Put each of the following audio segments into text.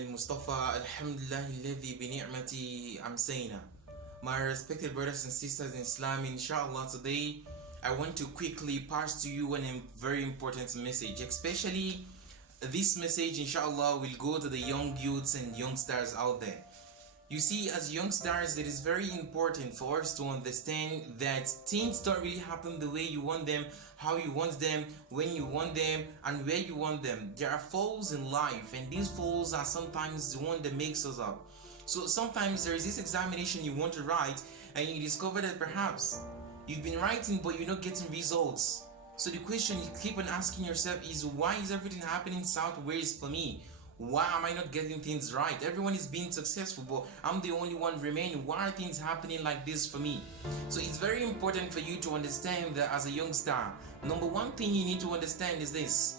Mustafa, Alhamdulillah, الذي بنعمتي أمسينا. My respected brothers and sisters in Islam, inshallah, today I want to quickly pass to you a very important message. Especially this message, inshallah, will go to the young youths and youngsters out there. You see, as youngsters, it is very important for us to understand that things don't really happen the way you want them, how you want them, when you want them, and where you want them. There are falls in life, and these falls are sometimes the one that makes us up. So sometimes there is this examination you want to write, and you discover that perhaps you've been writing, but you're not getting results. So the question you keep on asking yourself is, why is everything happening sideways for me? Why am I not getting things right? Everyone is being successful, but I'm the only one remaining. Why are things happening like this for me? So it's very important for you to understand that as a young star, number one thing you need to understand is this.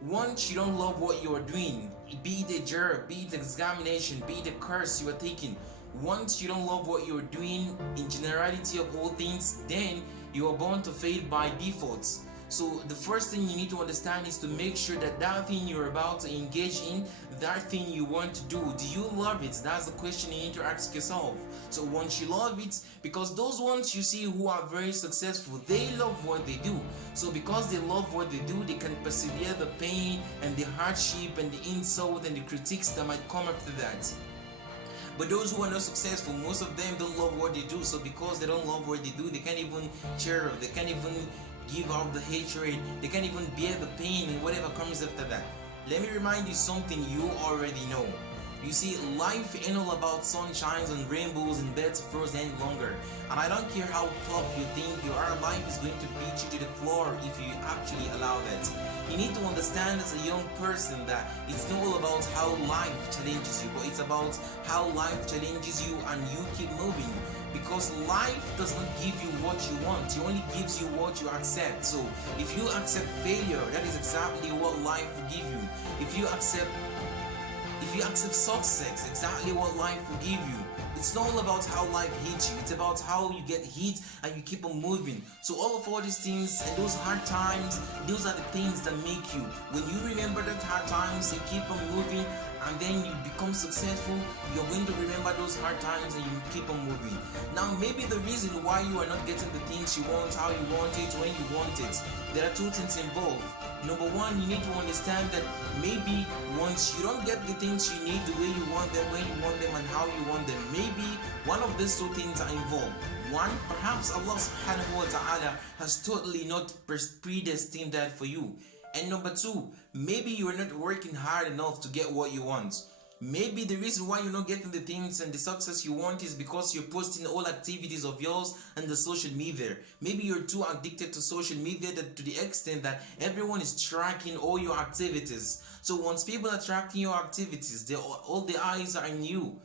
Once you don't love what you are doing, be it a job, be it examination, be it a course you are taking, once you don't love what you're doing in generality of all things, then you are bound to fail by default. So the first thing you need to understand is to make sure that that thing you're about to engage in, that thing you want to do you love it? That's the question you need to ask yourself. So once you love it, because those ones you see who are very successful, they love what they do. So because they love what they do, they can persevere the pain and the hardship and the insult and the critiques that might come after that. But those who are not successful, most of them don't love what they do. So because they don't love what they do, they can't even cheer up, they can't even give out the hatred, they can't even bear the pain and whatever comes after that. Let me remind you something you already know. You see, life ain't all about sunshines and rainbows and beds of roses any longer. And I don't care how tough you think your life is going to beat you to the floor if you actually allow that. You need to understand as a young person that it's not all about how life challenges you, but it's about how life challenges you and you keep moving. Because life does not give you what you want, it only gives you what you accept. So if you accept failure, that is exactly what life will give you. If you accept success, exactly what life will give you. It's not all about how life hits you, it's about how you get hit and you keep on moving. So all these things and those hard times, those are the things that make you. When you remember that hard times, you keep on moving and then you become successful, you're going to remember those hard times and you keep on moving. Now maybe the reason why you are not getting the things you want, how you want it, when you want it, there are two things involved. Number one, you need to understand that maybe once you don't get the things you need the way you want them, when you want them and how you want them, maybe one of these two things are involved. One, perhaps Allah subhanahu wa ta'ala has totally not predestined that for you. And number two, maybe you are not working hard enough to get what you want. Maybe the reason why you're not getting the things and the success you want is because you're posting all activities of yours on the social media. Maybe you're too addicted to social media that to the extent that everyone is tracking all your activities. So once people are tracking your activities, all the eyes are on you.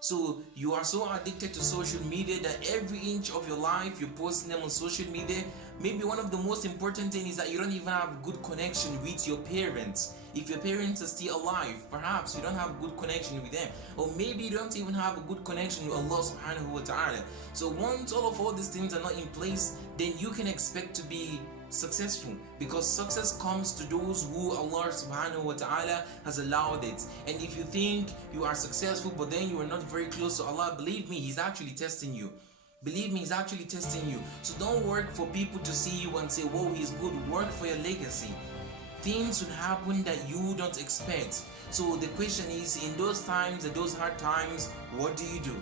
So you are so addicted to social media that every inch of your life you're posting them on social media. Maybe one of the most important things is that you don't even have a good connection with your parents. If your parents are still alive, perhaps you don't have a good connection with them. Or maybe you don't even have a good connection with Allah subhanahu wa ta'ala. So once all these things are not in place, then you can expect to be successful, because success comes to those who Allah subhanahu wa ta'ala has allowed it. And if you think you are successful but then you are not very close to Allah, believe me, He's actually testing you. Believe me, He's actually testing you. So don't work for people to see you and say, whoa, he's good. Work for your legacy. Things will happen that you don't expect. So the question is, in those times and those hard times, what do you do?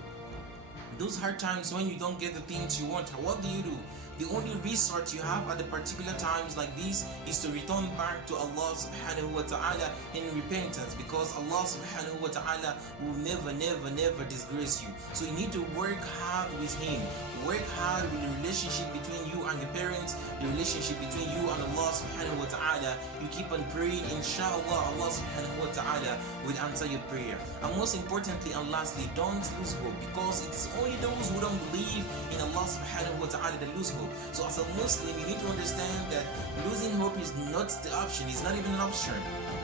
Those hard times when you don't get the things you want, what do you do? The only resort you have at the particular times like this is to return back to Allah subhanahu wa ta'ala in repentance, because Allah subhanahu wa ta'ala will never disgrace you. So you need to work hard with Him. Work hard with the relationship between you and your parents, the relationship between you and Allah subhanahu wa ta'ala. You keep on praying, inshallah, Allah subhanahu wa ta'ala will answer your prayer. And most importantly and lastly, don't lose hope, because it's only those who don't believe in Allah subhanahu wa ta'ala that lose hope. So as a Muslim, you need to understand that losing hope is not the option, it's not even an option.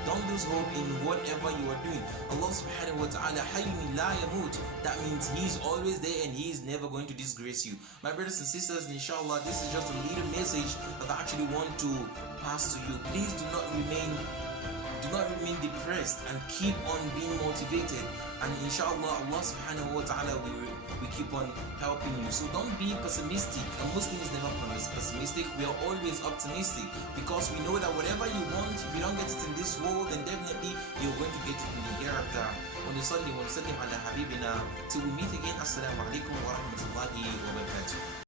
Don't lose hope in whatever you are doing. Allah subhanahu wa ta'ala hayyun la yamut. That means He's always there and He is never going to disgrace you. My brothers and sisters, inshallah, this is just a little message that I actually want to pass to you. Please do not remain Do not remain depressed and keep on being motivated. And inshallah, Allah subhanahu wa ta'ala will keep on helping you. So don't be pessimistic. A Muslim is never pessimistic. We are always optimistic, because we know that whatever you want, if you don't get it in this world, then definitely you're going to get it in the hereafter. ونصلي ونسلم على حبيبنا till we meet again. Assalamu alaikum wa rahmatullahi wa barakatuh.